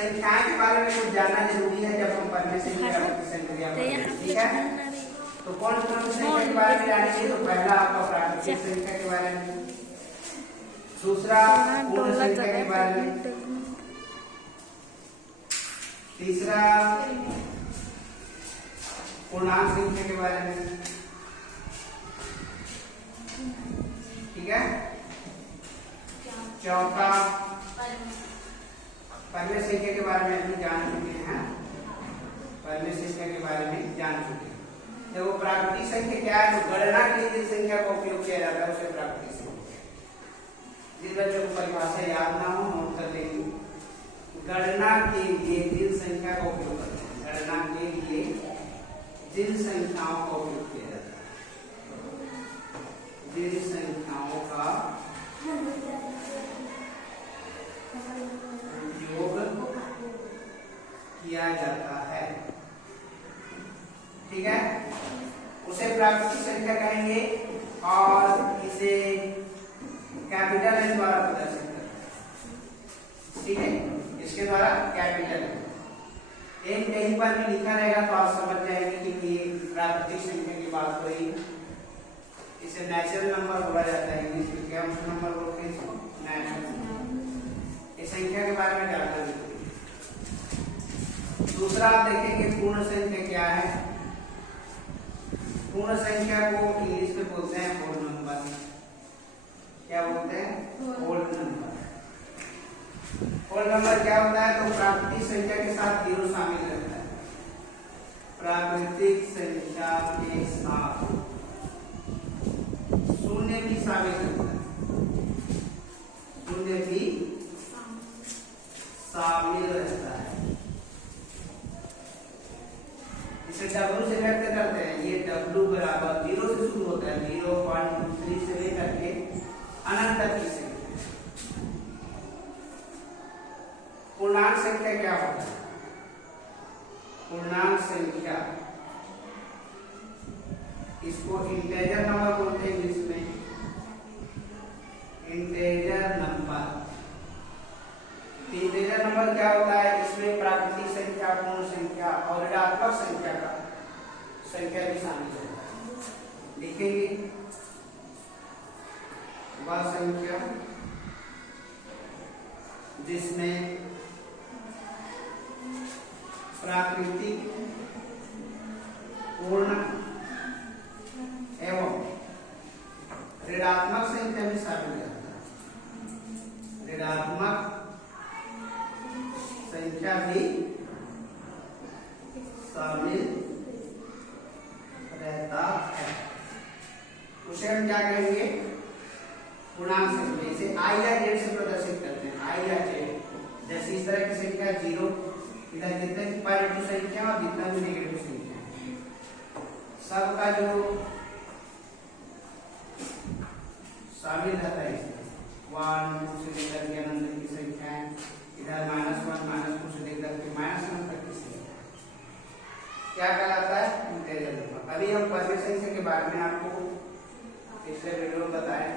संख्याएं के बारे में कुछ जानना जरूरी है जब हम पढ़ने से संख्या। ठीक है, तो कौन कौन संख्या के बारे में जानेंगे? तो पहला आपका प्राकृतिक संख्या के बारे में, दूसरा पूर्ण संख्या के बारे में, तीसरा पूर्णांक संख्या के बारे में। ठीक है, चौथा पहले संख्या के बारे में हम जान चुके हैं, पहले संख्या के बारे में जान चुके हैं। देखो प्राकृतिक संख्या क्या है? तो गणना के लिए जिस संख्या का उपयोग किया जाता है उसे प्राकृतिक संख्या। जिन बच्चों को परिभाषा याद ना हो नोट कर लेंगे। गणना के लिए जिन संख्या का उपयोग करते हैं, गणना के लिए जिन संख्याओं का उपयोग किया जाता है, जिन संख्याओं का उपयोग किया जाता है, ठीक है, उसे प्राकृतिक संख्या कहेंगे और इसे कैपिटल एन द्वारा प्रदर्शित करते हैं। ठीक है, इसके द्वारा कैपिटल एन कहीं पर भी लिखा रहेगा तो आप समझ जाएंगे कि ये प्राकृतिक संख्या की बात हो रही है। इसे नेचुरल नंबर बोला जाता है, इंग्लिश में क्या नंबर बोलते हैं इसको? Natural number. इस संख्या के बारे में जानना जरूरी है। दूसरा आप देखेंगे पूर्ण संख्या क्या है। पूर्ण संख्या को इंग्लिश में बोलते हैं होल नंबर। क्या बोलते हैं? Whole number. होल नंबर क्या होता है? तो प्राकृतिक संख्या के साथ जीरो शामिल रहता है। प्राकृतिक संख्या के साथ शून्य भी शामिल रहता है, शून्य भी शामिल रहता है। इसे W से व्यक्त करते हैं। ये W बराबर 0 से शुरू होता है, 0, 1, 2, 3 से लेकर के अनंत तक की संख्या। पूर्णांक संख्या क्या होता है? पूर्णांक संख्या इसको इंटेजर नंबर बोलते हैं इंग्लिश में, इंटेजर नंबर। इंटेजर नंबर क्या होता है? इसमें प्राकृतिक संख्या, पूर्ण संख्या और ऋणात्मक संख्या का संख्या भी शामिल है। लिखेंगे वह संख्या जिसमें प्राकृतिक, पूर्ण एवं ऋणात्मक संख्या भी शामिल है। ऋणात्मक संख्या भी शामिल रहता है। उसे हम क्या कहेंगे? पूर्णांक संख्या। इसे I या Z से प्रदर्शित करते हैं, I या Z। जैसे इस तरह की संख्या 0, इधर जितने भी पॉजिटिव संख्या और जितना भी नेगेटिव संख्या, सबका जो शामिल रहता है इसमें 1, 2 से लेकर के अनंत की संख्या है। इधर -1, -2 से लेकर के -1 तक की संख्या क्या कहलाता है? Integer number. अभी हम पहले संख्या के बारे में आपको पिछले वीडियो में बताएं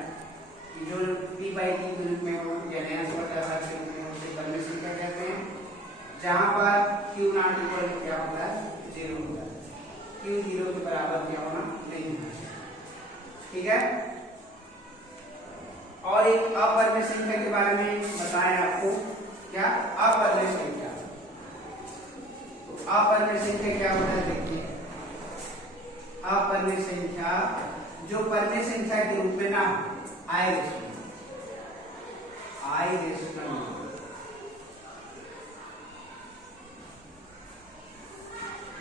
कि जो p/t के रूप में हो या n/r के रूप में उसे पहले संख्या कहते हैं, जहां पर q ≠ क्या होता है? 0 होता है। q 0 के बराबर क्या होना नहीं होता। ठीक है, और एक अपर्याय संख्या के बारे में बताएं आपको। क्या? अपर्याय संख्या। तो अपर्याय संख्या क्या होता है? देखिए, अपर्याय संख्या जो पर्याय संख्या के रूप में ना आए,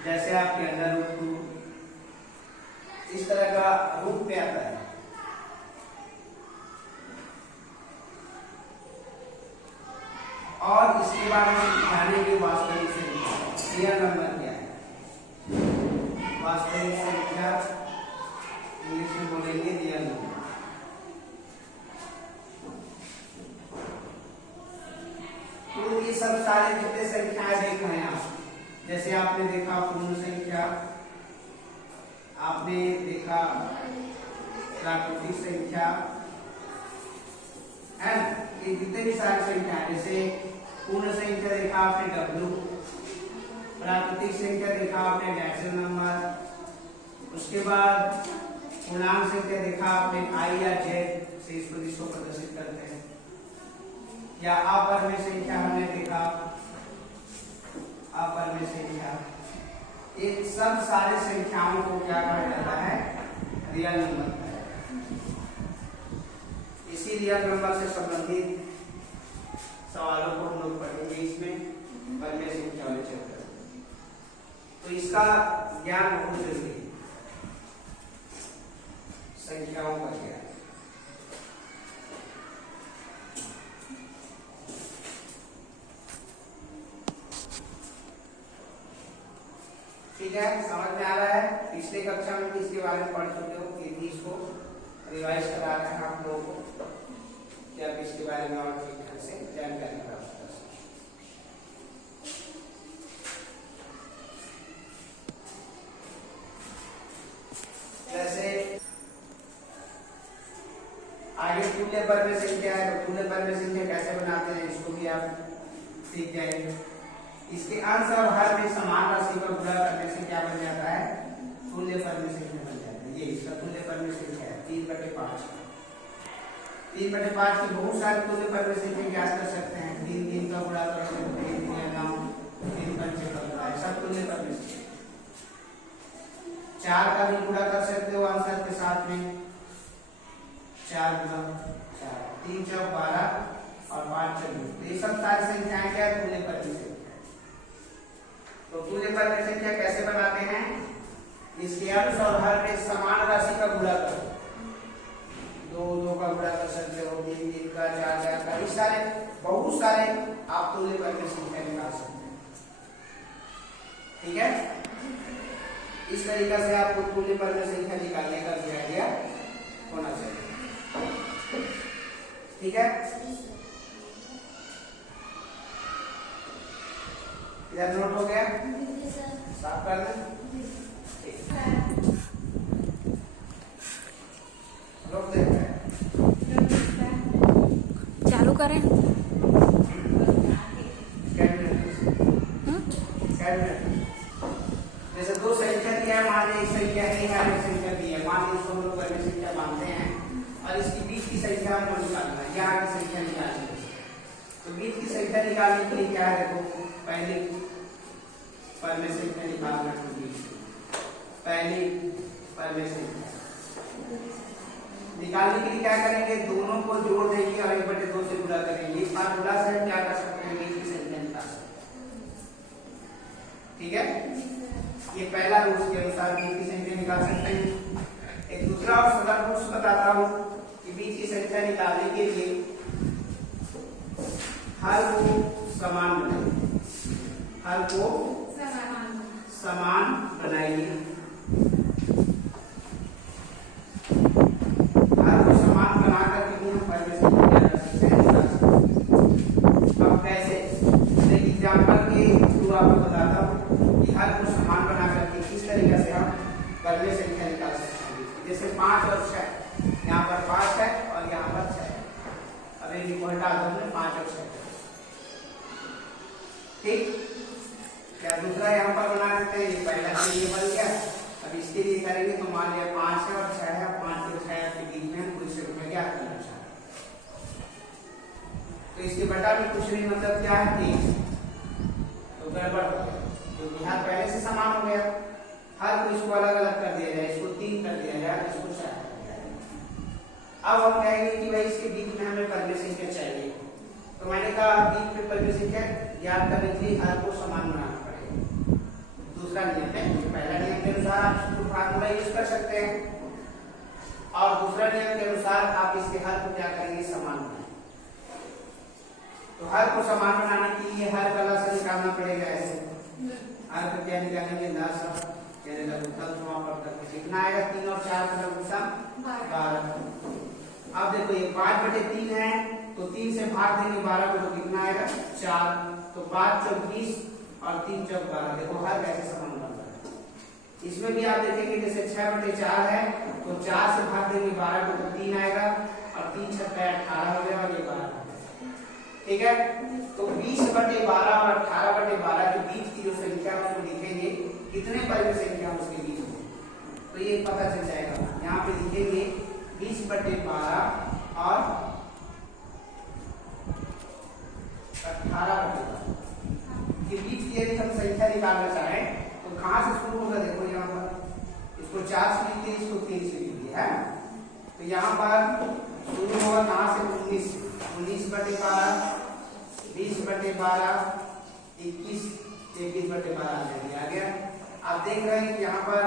जैसे आपके अंदर इस तरह का रूप पे आता है। और इसके बारे में जानेंगे वास्तविक संख्या, रियल नंबर क्या है। वास्तविक संख्या इंग्लिश में बोलेंगे रियल नंबर। तो ये सब सारे जितने संख्याएं देख रहे हैं आप, जैसे आपने देखा पूर्ण संख्या, आपने देखा प्राकृतिक संख्या है, ये जितने भी सारी संख्या, जैसे पूर्ण संख्या देखा आपने W, प्राकृतिक संख्या देखा आपने नेचुरल नंबर, उसके बाद पूर्णांक संख्या देखा आपने I या Z से इसको प्रदर्शित करते हैं, या अपरिमेय संख्या हमने देखा, अपरिमेय संख्या। एक सब सारे संख्याओं को क्या कहा जाता है? Real number. इसी रियल नंबर से संबंधित सवालों को हम लोग पढ़ेंगे इसमें परिमेय संख्या वाले चैप्टर। तो इसका ज्ञान बहुत जरूरी है, संख्याओं का ज्ञान। ठीक है, समझ में आ रहा है? पिछले कक्षा में इसके बारे में पढ़ चुके हो, फिर भी इसको रिवाइज करा रहे हैं आप लोगों को, क्या इसके बारे में और ठीक ढंग से जानकारी प्राप्त कर सकें। जैसे आगे तुल्य परिमेय संख्या है, तो तुल्य परिमेय संख्या कैसे बनाते हैं इसको भी आप सीख जाएंगे। इसके अंश और हर में समान राशि का गुणा करने से क्या बन जाता है? तुल्य परिमेय संख्या बन जाता है। ये इसका तुल्य परिमेय संख्या है 3/5। 3/5 की बहुत सारे तुल्य परिमेय संख्या ज्ञात कर सकते हैं। 3 का गुणा कर सकते हैं, 3 पंचे का है, सब तुल्य परिमेय संख्या। 4 का भी गुणा कर सकते हो अंश के साथ में, 4 गुणा 4, 3 चौक 12 और 5 चौक 20। ये सब सारी संख्याएं क्या है? तुल्य परिमेय संख्या। तो तुल्य परिमेय संख्या कैसे बनाते हैं? इसके अंश और हर में समान राशि का गुणा करो। 2 का गुणा कर सकते हो, 3 का, 4 का, इस सारे बहुत सारे आप तुल्य परिमेय संख्या निकाल सकते हैं। ठीक है, इस तरीके से आपको तुल्य परिमेय संख्या निकालने का भी आइडिया होना चाहिए। ठीक है, इधर नोट हो गया? साफ कर दें। लोग देख रहे हैं, चालू करें। जैसे 2 संख्या दिया है, मान लीजिए एक संख्या है, एक संख्या दी है, मान लीजिए इसको हम लोग परिमेय संख्या मानते हैं, और इसकी बीच की संख्या हमको निकालना है, यहाँ की संख्या निकालनी है। तो बीच की संख्या निकालने के लिए क्या है? देखो, पहले परिमेय संख्या निकालना है। पहली परिमेय संख्या निकालने के लिए क्या करेंगे? दोनों को जोड़ देंगे और 1/2 से गुणा करेंगे। इस फार्मूला से क्या कर सकते हैं? बीच की संख्या निकाल सकते हैं। ठीक है, ये पहला रूल्स के अनुसार बीच की संख्या निकाल सकते हैं। एक दूसरा और सरल रूल्स बताता हूं कि बीच की संख्या निकालने के लिए हर को समान बनाइए, हर को समान बनाइए, हर को समान बना करके भी हम परिमेय संख्या कर सकते हैं। अब कैसे? एक एग्जाम्पल के थ्रू आपको बताता हूँ कि हर को समान बना करके किस तरीके से हम परिमेय संख्या निकाल सकते हैं। जैसे 5 और 6, यहाँ पर 5 है और यहाँ पर 6 है। अब एक को हटा दो, 5 और 6। ठीक, क्या दूसरा यहाँ पर बना देते हैं? ये पहला के लिए बन गया। अब इसके लिए करेंगे तो मान लिया 5 है और 6 है, 5 और 6 के बीच में हम कुछ संख्या ज्ञात करना चाहते हैं। तो इसके बटा भी कुछ नहीं, मतलब क्या है? 3। तो गड़बड़ हो गया, क्योंकि यहाँ पहले से समान हो गया। हर को इसको अलग अलग कर दिया जाए, इसको 3 कर दिया जाए, इसको 4 कर दिया जाए। अब हम कहेंगे कि भाई इसके बीच में हमें परिमेय संख्या चाहिए। तो मैंने कहा बीच में परिमेय संख्या ज्ञात करने के लिए हर को समान बनाना पड़ेगा। दूसरा नियम है, पहला नियम के अनुसार आप फार्मूला यूज कर सकते हैं, और दूसरा नियम के अनुसार आप इसके हर को क्या करेंगे? समान बनाएंगे। तो हर को समान बनाने के लिए हर कला से निकालना पड़ेगा। ऐसे हर को क्या निकालेंगे? 10 यानी लघुत्तम समापन करके कितना आएगा? 3 और 4 का लघुत्तम 12। अब देखो ये 5/3 है, तो 3 से भाग देंगे 12 को, तो कितना आएगा? 4। तो 5 चौक 20 और 3 चौक 12। देखो हर कैसे समान बन रहा है। इसमें भी आप देखेंगे जैसे 6/4 है, तो 4 से भाग देंगे 12 को, तो 3 आएगा, और 3 छक्का 18 हो गया, और ये 12 हो गया। ठीक है। तो 20/12 और 18/12 के बीच की जो संख्या है उसको लिखेंगे कितने परिमेय संख्या उसके बीच में, तो ये पता चल जाएगा। यहाँ पे लिखेंगे 20/12 और 18/12 के बीच की यदि हम संख्या निकालना चाहें तो कहाँ से शुरू होगा, देखो यहाँ पर इसको 4 से लिख दिए, इसको 3 से लिख दिया है। तो यहाँ पर शुरू होगा कहाँ से, 19/12, 20/12, 21, 21/12 आ गया। आप देख रहे हैं कि यहाँ पर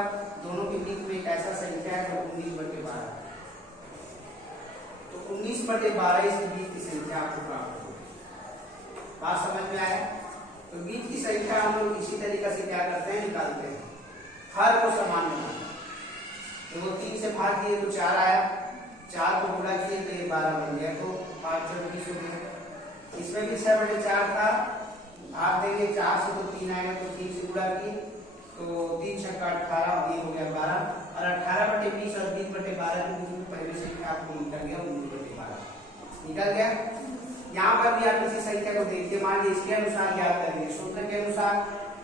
दोनों के बीच में एक ऐसा संख्या है 19/12, तो 19/12 इसके बीच की संख्या आपको प्राप्त होगी। बात समझ में आए? तो बीच की संख्या हम लोग इसी तरीके से क्या करते हैं, निकालते हैं, हर को समान बनाते हैं। तो 3 से भाग दिए तो 4 आया, 4 को गुणा किए तो ये 12 बन गया, तो 5 × 20 हो गया। इसमें भी 6/4 था, भाग देंगे 4 से तो 3 आएगा, तो 3 से गुणा किए तो 3 × 18 ये हो गया 12, और 18/20 और 20/12 के बीच में परिमेय संख्या आपको निकल गया 19/12 निकल गया। यहाँ पर भी आप इसी संख्या को देखिए, मान लीजिए इसके अनुसार ज्ञात करेंगे सूत्र के अनुसार,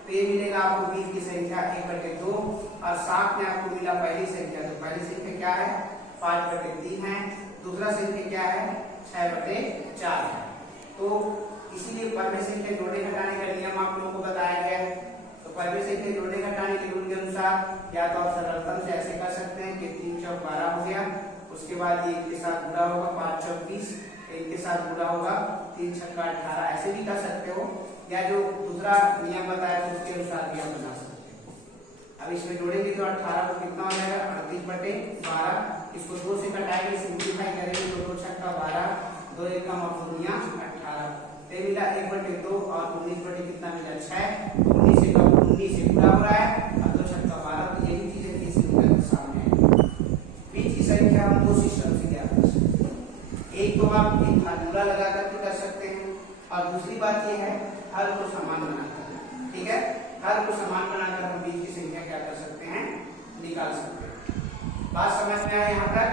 तो ये मिलेगा आपको 20 की संख्या 1/2, और साथ में आपको मिला पहली संख्या, तो पहली संख्या क्या है 5/3 है, दूसरा संख्या क्या है 6/4 है। तो इसीलिए परिमेय संख्या जोड़ने घटाने का नियम आप लोगों को बताया गया है। तो परिमेय संख्या जोड़ने घटाने के नियम के अनुसार या तो आप सरलतम से ऐसे कर सकते हैं कि 3 × 12 हो गया, उसके बाद ये इनके साथ गुणा होगा 5 × 20, इनके साथ गुणा होगा 3 × 18, ऐसे भी कर सकते हो, या जो दूसरा नियम बताया तो उसके अनुसार भी आप बना सकते हो। अब इसमें जोड़ेंगे तो 18 को कितना हो जाएगा 38/12, इसको 2 से कटाएंगे, सिंप्लीफाई करेंगे तो 2 × 12, 2 × 18, तो मिला 1/2 और 19 कितना मिला 6, 19 से गुणा हो रहा है, और 2 × 12, तो यही चीज है इसी निकल के सामने है। बीच की संख्या हम 2 सिस्टम से ज्ञात कर सकते हैं, एक तो आप एक फार्मूला लगा करके कर सकते हैं, और दूसरी बात ये है हर को समान बनाकर, ठीक है, हर को समान बनाकर हम बीच की संख्या क्या कर सकते हैं, निकाल सकते हैं। बात समझ में आए यहाँ तक?